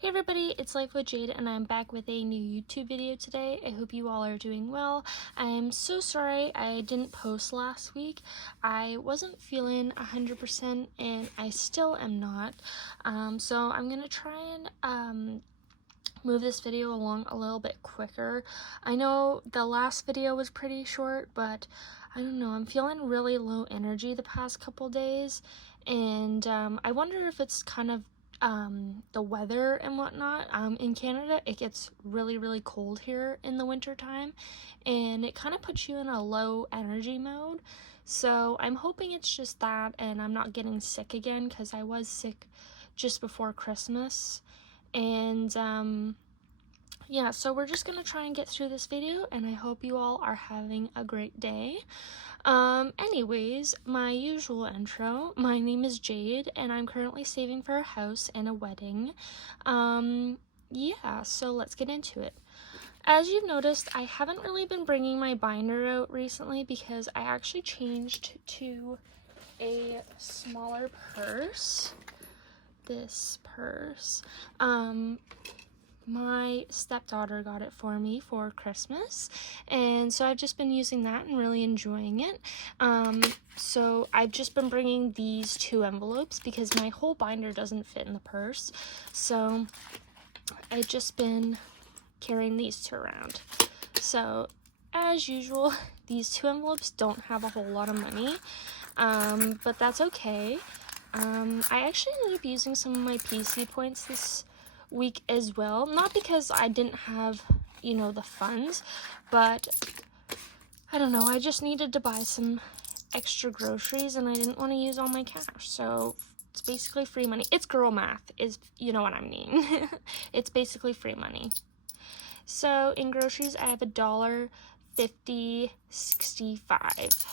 Hey everybody, it's Life with Jade and I'm back with a new YouTube video today. I hope you all are doing well. I'm so sorry I didn't post last week. I wasn't feeling 100% and I still am not. So I'm going to try and move this video along a little bit quicker. I know the last video was pretty short, but I don't know, I'm feeling really low energy the past couple days, and I wonder if it's kind of the weather and whatnot. In Canada, it gets really cold here in the winter time, and it kind of puts you in a low energy mode. So I'm hoping it's just that, and I'm not getting sick again, because I was sick just before Christmas. And yeah, so we're just gonna try and get through this video, and I hope you all are having a great day. Anyways, my usual intro. My name is Jade, and I'm currently saving for a house and a wedding. Yeah, so let's get into it. As you've noticed, I haven't really been bringing my binder out recently because I actually changed to a smaller purse. This purse. My stepdaughter got it for me for Christmas, and so I've just been using that and really enjoying it. So I've just been bringing these two envelopes because my whole binder doesn't fit in the purse, so I've just been carrying these two around. So as usual, these two envelopes don't have a whole lot of money, but that's okay. I actually ended up using some of my PC points this week as well, not because I didn't have, you know, the funds, but I don't know, I just needed to buy some extra groceries and I didn't want to use all my cash, so it's basically free money. It's girl math, is, you know what I mean. It's basically free money. So in groceries, I have $1.50.65.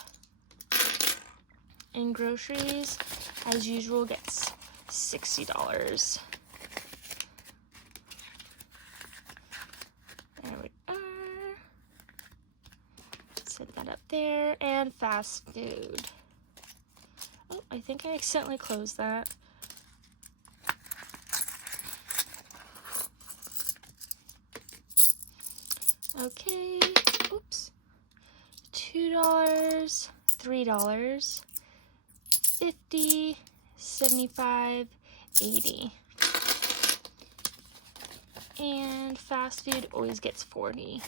In groceries, as usual, gets $60. There we are. Set that up there. And fast food. Oh, I think I accidentally closed that. Okay. Oops. $2, $3, 50, 75, 80. And fast food always gets 40.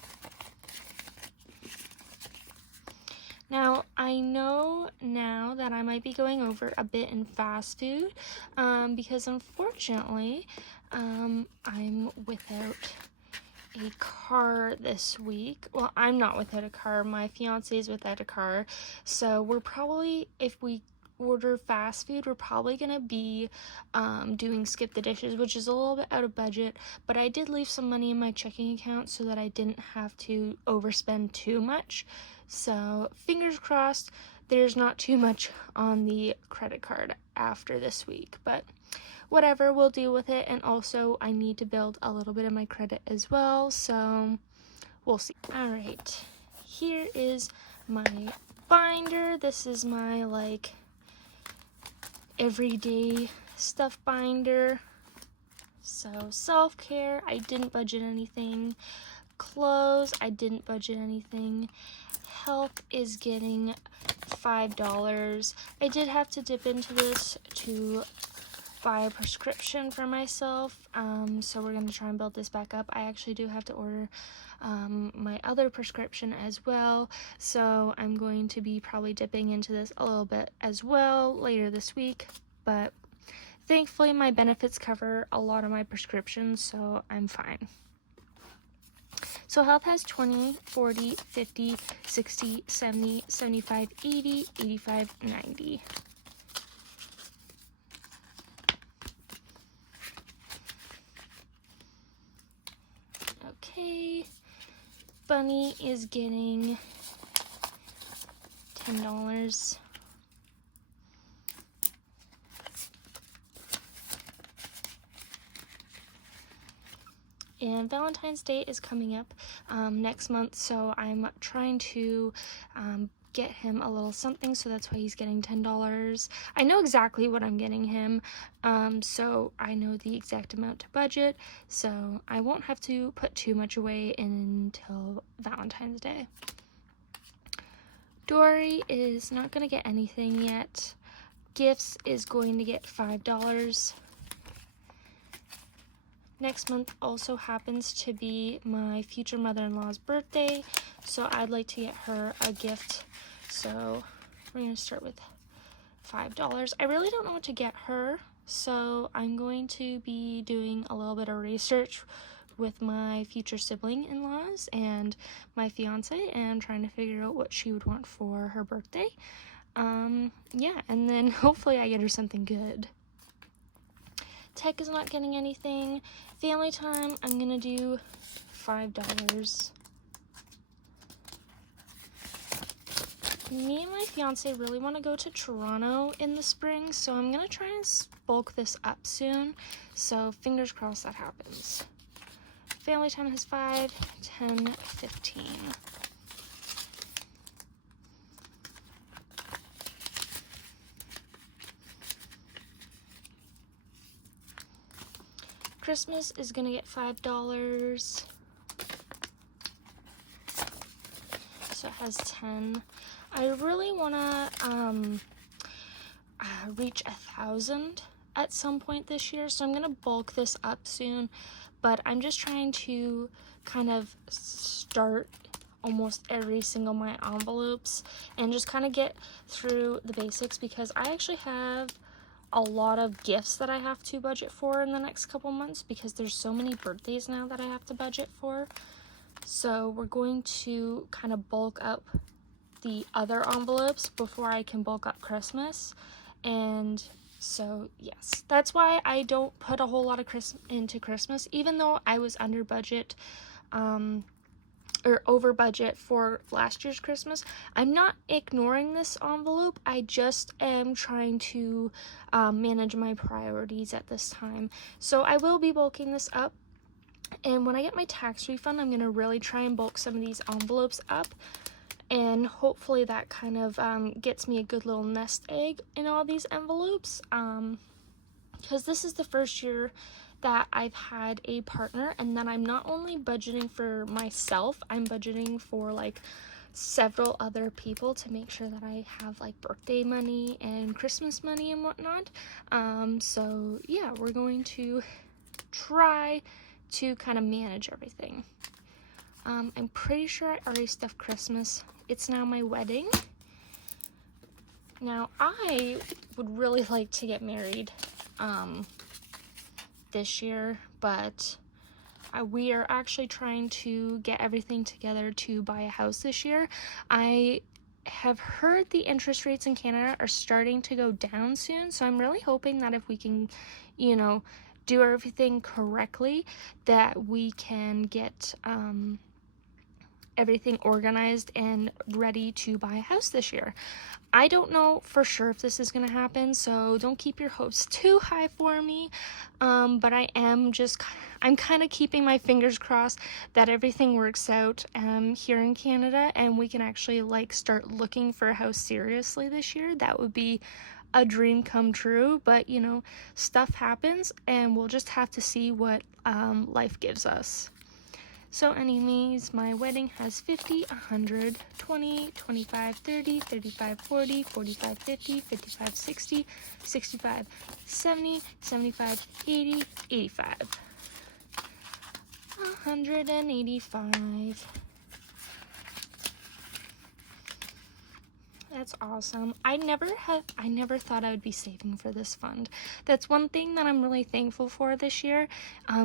Now, I know now that I might be going over a bit in fast food, because unfortunately, I'm without a car this week. Well, I'm not without a car, my fiance is without a car, so we're probably, if we order fast food, we're probably gonna be doing skip the dishes, which is a little bit out of budget, but I did leave some money in my checking account so that I didn't have to overspend too much. So fingers crossed there's not too much on the credit card after this week, but whatever, we'll deal with it. And also I need to build a little bit of my credit as well, so we'll see. All right, here is my binder. This is my like everyday stuff binder. So self-care, I didn't budget anything. Clothes, I didn't budget anything. Health is getting $5. I did have to dip into this to buy a prescription for myself, so we're going to try and build this back up. I actually do have to order my other prescription as well, so I'm going to be probably dipping into this a little bit as well later this week, but thankfully my benefits cover a lot of my prescriptions, so I'm fine. So health has 20, 40, 50, 60, 70, 75, 80, 85, 90. Okay, Bunny is getting $10. And Valentine's Day is coming up next month, so I'm trying to get him a little something, so that's why he's getting $10. I know exactly what I'm getting him, so I know the exact amount to budget, so I won't have to put too much away until Valentine's Day. Dory is not going to get anything yet. Gifts is going to get $5. Next month also happens to be my future mother-in-law's birthday, so I'd like to get her a gift. So we're going to start with $5. I really don't know what to get her, so I'm going to be doing a little bit of research with my future sibling-in-laws and my fiance and trying to figure out what she would want for her birthday. Yeah, and then hopefully I get her something good. Tech is not getting anything. Family time, I'm gonna do $5. Me and my fiance really want to go to Toronto in the spring, so I'm gonna try and bulk this up soon. So fingers crossed that happens. Family time has 5, 10, 15. Christmas is gonna get $5. So it has 10. I really wanna reach 1,000 at some point this year, so I'm gonna bulk this up soon, but I'm just trying to kind of start almost every single my envelopes and just kind of get through the basics, because I actually have a lot of gifts that I have to budget for in the next couple months, because there's so many birthdays now that I have to budget for. So we're going to kind of bulk up the other envelopes before I can bulk up Christmas. And so yes, that's why I don't put a whole lot of into Christmas, even though I was under budget or over budget for last year's Christmas. I'm not ignoring this envelope, I just am trying to manage my priorities at this time. So I will be bulking this up, and when I get my tax refund, I'm going to really try and bulk some of these envelopes up, and hopefully that kind of gets me a good little nest egg in all these envelopes, because this is the first year that I've had a partner, and then I'm not only budgeting for myself, I'm budgeting for like several other people to make sure that I have like birthday money and Christmas money and whatnot. So yeah, we're going to try to kind of manage everything. I'm pretty sure I already stuffed Christmas. It's now my wedding. Now I would really like to get married this year, but we are actually trying to get everything together to buy a house this year. I have heard the interest rates in Canada are starting to go down soon, so I'm really hoping that if we can, you know, do everything correctly, that we can get everything organized and ready to buy a house this year. I don't know for sure if this is going to happen, so don't keep your hopes too high for me, but I'm kind of keeping my fingers crossed that everything works out here in Canada, and we can actually like start looking for a house seriously this year. That would be a dream come true, but you know, stuff happens and we'll just have to see what life gives us. So anyways, my wedding has 50, 100, 20, 25, 30, 35, 40, 45, 50, 55, 60, 65, 70, 75, 80, 85. 185. That's awesome. I never thought I would be saving for this fund. That's one thing that I'm really thankful for this year,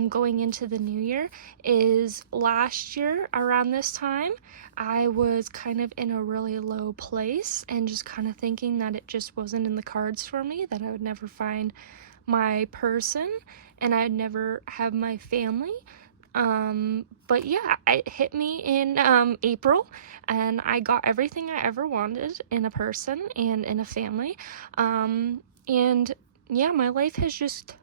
going into the new year, is last year around this time I was kind of in a really low place and just kind of thinking that it just wasn't in the cards for me, that I would never find my person and I'd never have my family. But yeah, it hit me in April, and I got everything I ever wanted in a person and in a family. And yeah, my life has just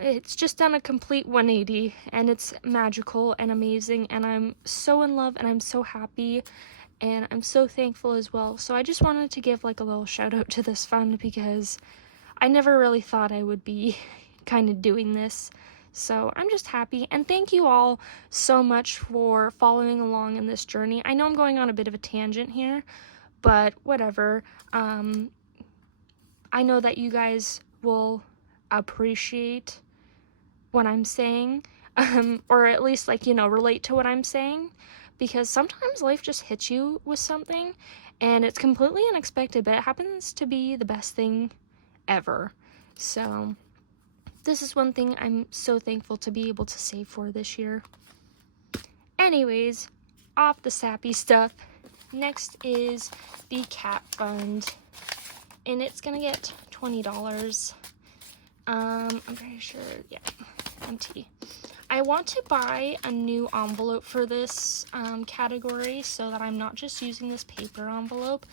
it's just done a complete 180, and it's magical and amazing, and I'm so in love and I'm so happy, and I'm so thankful as well. So I just wanted to give like a little shout out to this fund because I never really thought I would be kind of doing this. So I'm just happy, and thank you all so much for following along in this journey. I know I'm going on a bit of a tangent here, but whatever. I know that you guys will appreciate what I'm saying, or at least like, you know, relate to what I'm saying, because sometimes life just hits you with something and it's completely unexpected, but it happens to be the best thing ever. So this is one thing I'm so thankful to be able to save for this year. Anyways, off the sappy stuff, next is the cat fund, and it's gonna get $20. I'm pretty sure, yeah, MT. I want to buy a new envelope for this category so that I'm not just using this paper envelope,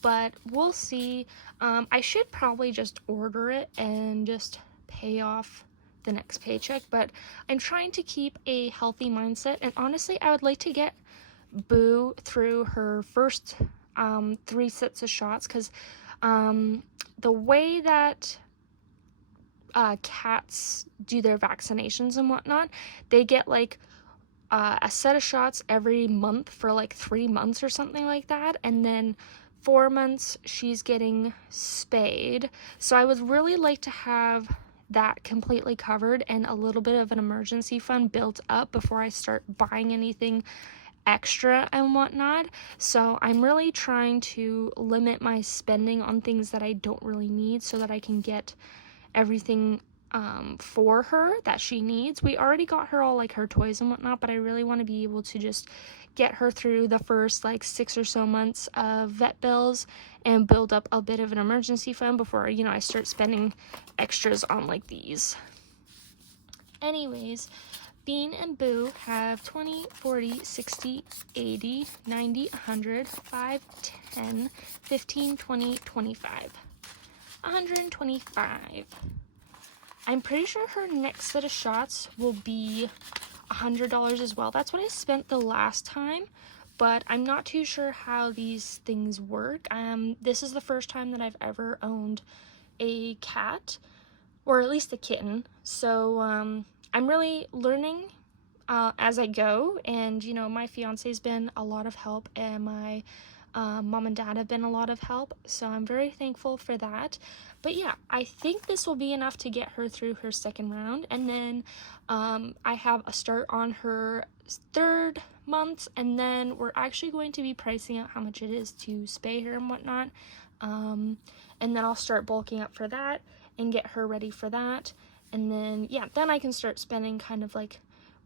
but we'll see. I should probably just order it and just pay off the next paycheck, but I'm trying to keep a healthy mindset, and honestly, I would like to get Boo through her first 3 sets of shots, because the way that cats do their vaccinations and whatnot, they get like a set of shots every month for like 3 months or something like that, and then 4 months she's getting spayed. So I would really like to have that completely covered and a little bit of an emergency fund built up before I start buying anything extra and whatnot. So I'm really trying to limit my spending on things that I don't really need so that I can get everything for her that she needs. We already got her all like her toys and whatnot, but I really want to be able to just get her through the first like 6 or so months of vet bills and build up a bit of an emergency fund before, you know, I start spending extras on like these. Anyways, Bean and Boo have 20, 40, 60, 80, 90, 100, 5, 10, 15, 20, 25. 125. I'm pretty sure her next set of shots will be $100 as well. That's what I spent the last time, but I'm not too sure how these things work. This is the first time that I've ever owned a cat, or at least a kitten, so I'm really learning as I go, and you know, my fiance's been a lot of help, and my mom and dad have been a lot of help, so I'm very thankful for that. But yeah, I think this will be enough to get her through her second round, and then I have a start on her 3rd month, and then we're actually going to be pricing out how much it is to spay her and whatnot, and then I'll start bulking up for that and get her ready for that, and then yeah, then I can start spending kind of like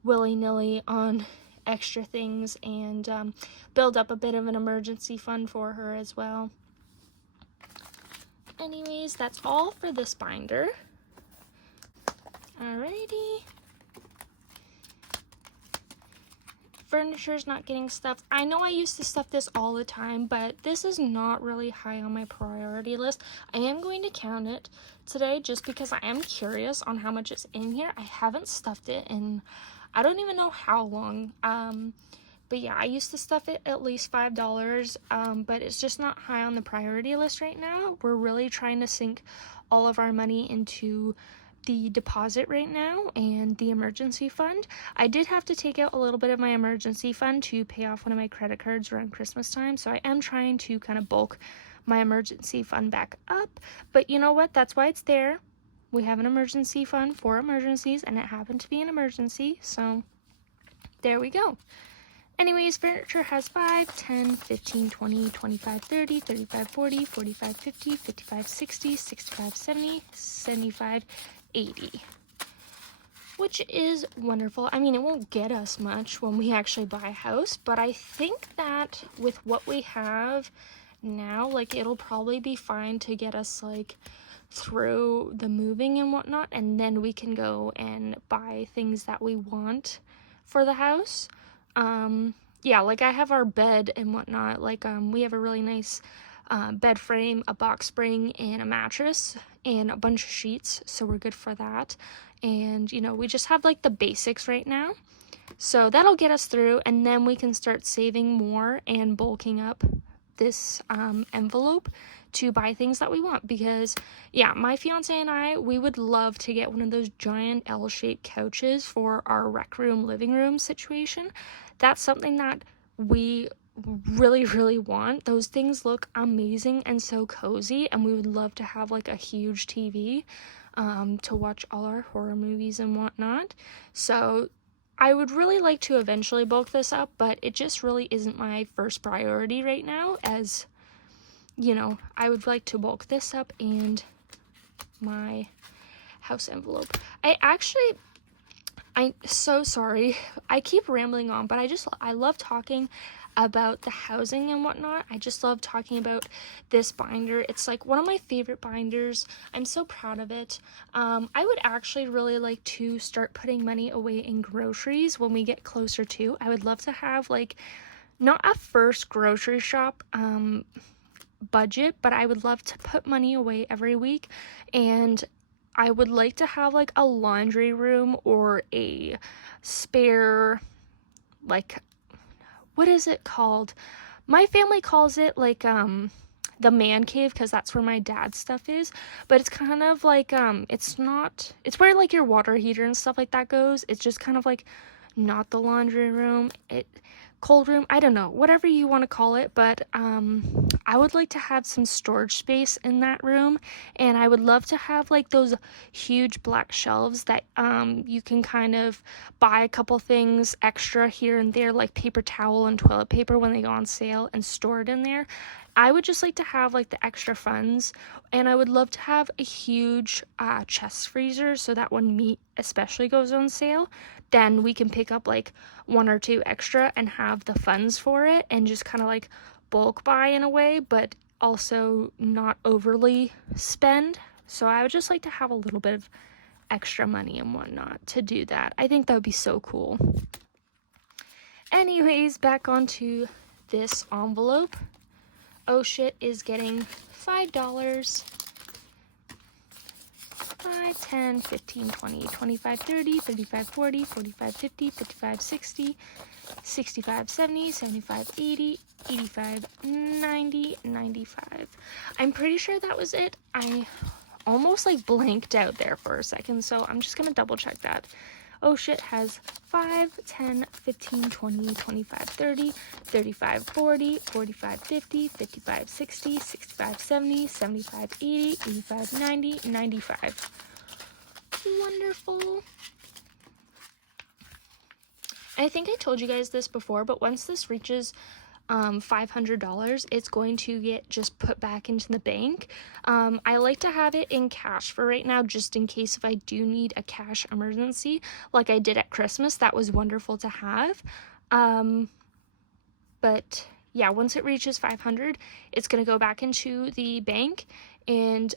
willy-nilly on extra things and build up a bit of an emergency fund for her as well. Anyways, that's all for this binder. Alrighty. Furniture's not getting stuffed. I know I used to stuff this all the time, but this is not really high on my priority list. I am going to count it today just because I am curious on how much is in here. I haven't stuffed it in I don't even know how long. But yeah, I used to stuff it at least $5, but it's just not high on the priority list right now. We're really trying to sink all of our money into the deposit right now and the emergency fund. I did have to take out a little bit of my emergency fund to pay off one of my credit cards around Christmas time, so I am trying to kind of bulk my emergency fund back up. But you know what? That's why it's there. We have an emergency fund for emergencies, and it happened to be an emergency, so there we go. Anyways, furniture has 5, 10, 15, 20, 25, 30, 35, 40, 45, 50, 55, 60, 65, 70, 75, 80. Which is wonderful. I mean, it won't get us much when we actually buy a house, but I think that with what we have now, like, it'll probably be fine to get us, like, through the moving and whatnot, and then we can go and buy things that we want for the house. Yeah, like I have our bed and whatnot, like we have a really nice bed frame, a box spring, and a mattress, and a bunch of sheets, so we're good for that. And, you know, we just have like the basics right now. So that'll get us through, and then we can start saving more and bulking up this envelope to buy things that we want. Because yeah, my fiance and I, we would love to get one of those giant L-shaped couches for our rec room, living room situation. That's something that we really want. Those things look amazing and so cozy, and we would love to have like a huge TV to watch all our horror movies and whatnot. So I would really like to eventually bulk this up, but it just really isn't my first priority right now, as, you know, I would like to bulk this up and my house envelope. I'm so sorry. I keep rambling on, but I love talking about the housing and whatnot. I just love talking about this binder. It's like one of my favorite binders. I'm so proud of it. I would actually really like to start putting money away in groceries when we get closer to. I would love to have like not a first grocery shop budget, but I would love to put money away every week, and I would like to have like a laundry room or a spare, like, what is it called? My family calls it like the man cave, because that's where my dad's stuff is, but it's kind of like it's where like your water heater and stuff like that goes. It's just kind of like not the laundry room, cold room, I don't know, whatever you want to call it, but I would like to have some storage space in that room, and I would love to have like those huge black shelves that you can kind of buy a couple things extra here and there, like paper towel and toilet paper when they go on sale, and store it in there. I would just like to have like the extra funds, and I would love to have a huge chest freezer, so that when meat especially goes on sale, then we can pick up like 1 or 2 extra and have the funds for it, and just kind of like bulk buy in a way, but also not overly spend. So I would just like to have a little bit of extra money and whatnot to do that. I think that would be so cool. Anyways, back onto this envelope. Oh shit is getting $5. 5, 10, 15, 20, 25, 30, 35, 40, 45, 50, 55, 60, 65, 70, 75, 80, 85, 90, 95. I'm pretty sure that was it. I almost like blanked out there for a second, so I'm just gonna double check that. Oh shit has 5, 10, 15, 20, 25, 30, 35, 40, 45, 50, 55, 60, 65, 70, 75, 80, 85, 90, 95. Wonderful. I think I told you guys this before, but once this reaches $500, it's going to get just put back into the bank. I like to have it in cash for right now, just in case if I do need a cash emergency like I did at Christmas. That was wonderful to have. But yeah, once it reaches 500, it's going to go back into the bank, and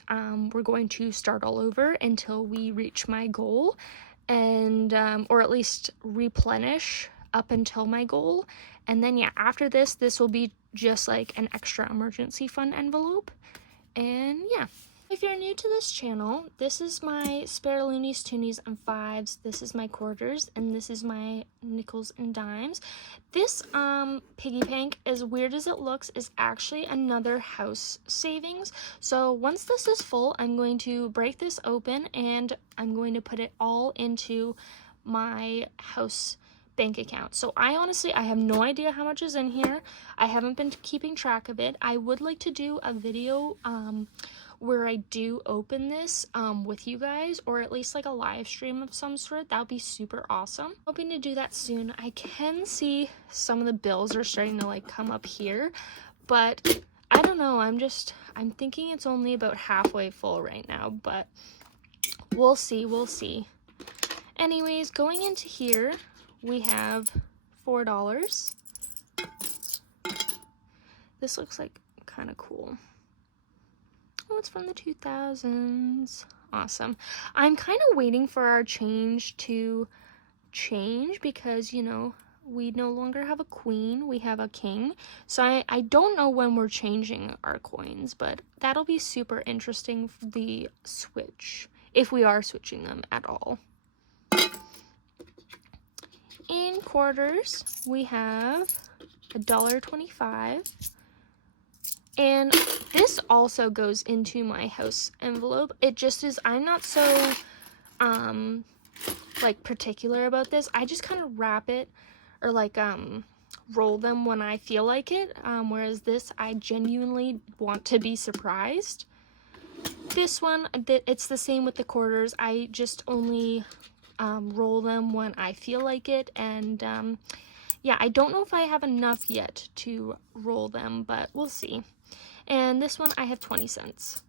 we're going to start all over until we reach my goal, and or at least replenish up until my goal. And then yeah, after this will be just like an extra emergency fund envelope. And yeah, if you're new to this channel, this is my spare loonies, toonies, and fives. This is my quarters, and this is my nickels and dimes. This piggy bank, as weird as it looks, is actually another house savings. So once this is full, I'm going to break this open, and I'm going to put it all into my house bank account. So I have no idea how much is in here. I haven't been keeping track of it. I would like to do a video where I do open this with you guys, or at least like a live stream of some sort. That would be super awesome. Hoping to do that soon. I can see some of the bills are starting to like come up here, but I don't know. I'm thinking it's only about halfway full right now, but we'll see. Anyways, going into here, we have $4. This looks like kind of cool. Oh, it's from the 2000s. Awesome. I'm kind of waiting for our change to change because, you know, We no longer have a queen, we have a king. So I don't know when we're changing our coins, but that'll be super interesting for the switch, if we are switching them at all. In quarters, we have $1.25. And this also goes into my house envelope. It just is, I'm not so, like, particular about this. I just kind of wrap it, or like, roll them when I feel like it. Whereas this, I genuinely want to be surprised. This one, it's the same with the quarters. I just only roll them when I feel like it. And, yeah, I don't know if I have enough yet to roll them, but we'll see. And this one, I have 20 cents.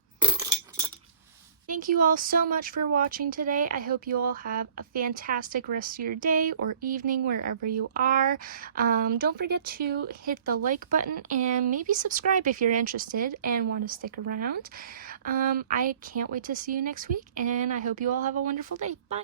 Thank you all so much for watching today. I hope you all have a fantastic rest of your day or evening wherever you are. Don't forget to hit the like button and maybe subscribe if you're interested and want to stick around. I can't wait to see you next week, and I hope you all have a wonderful day. Bye!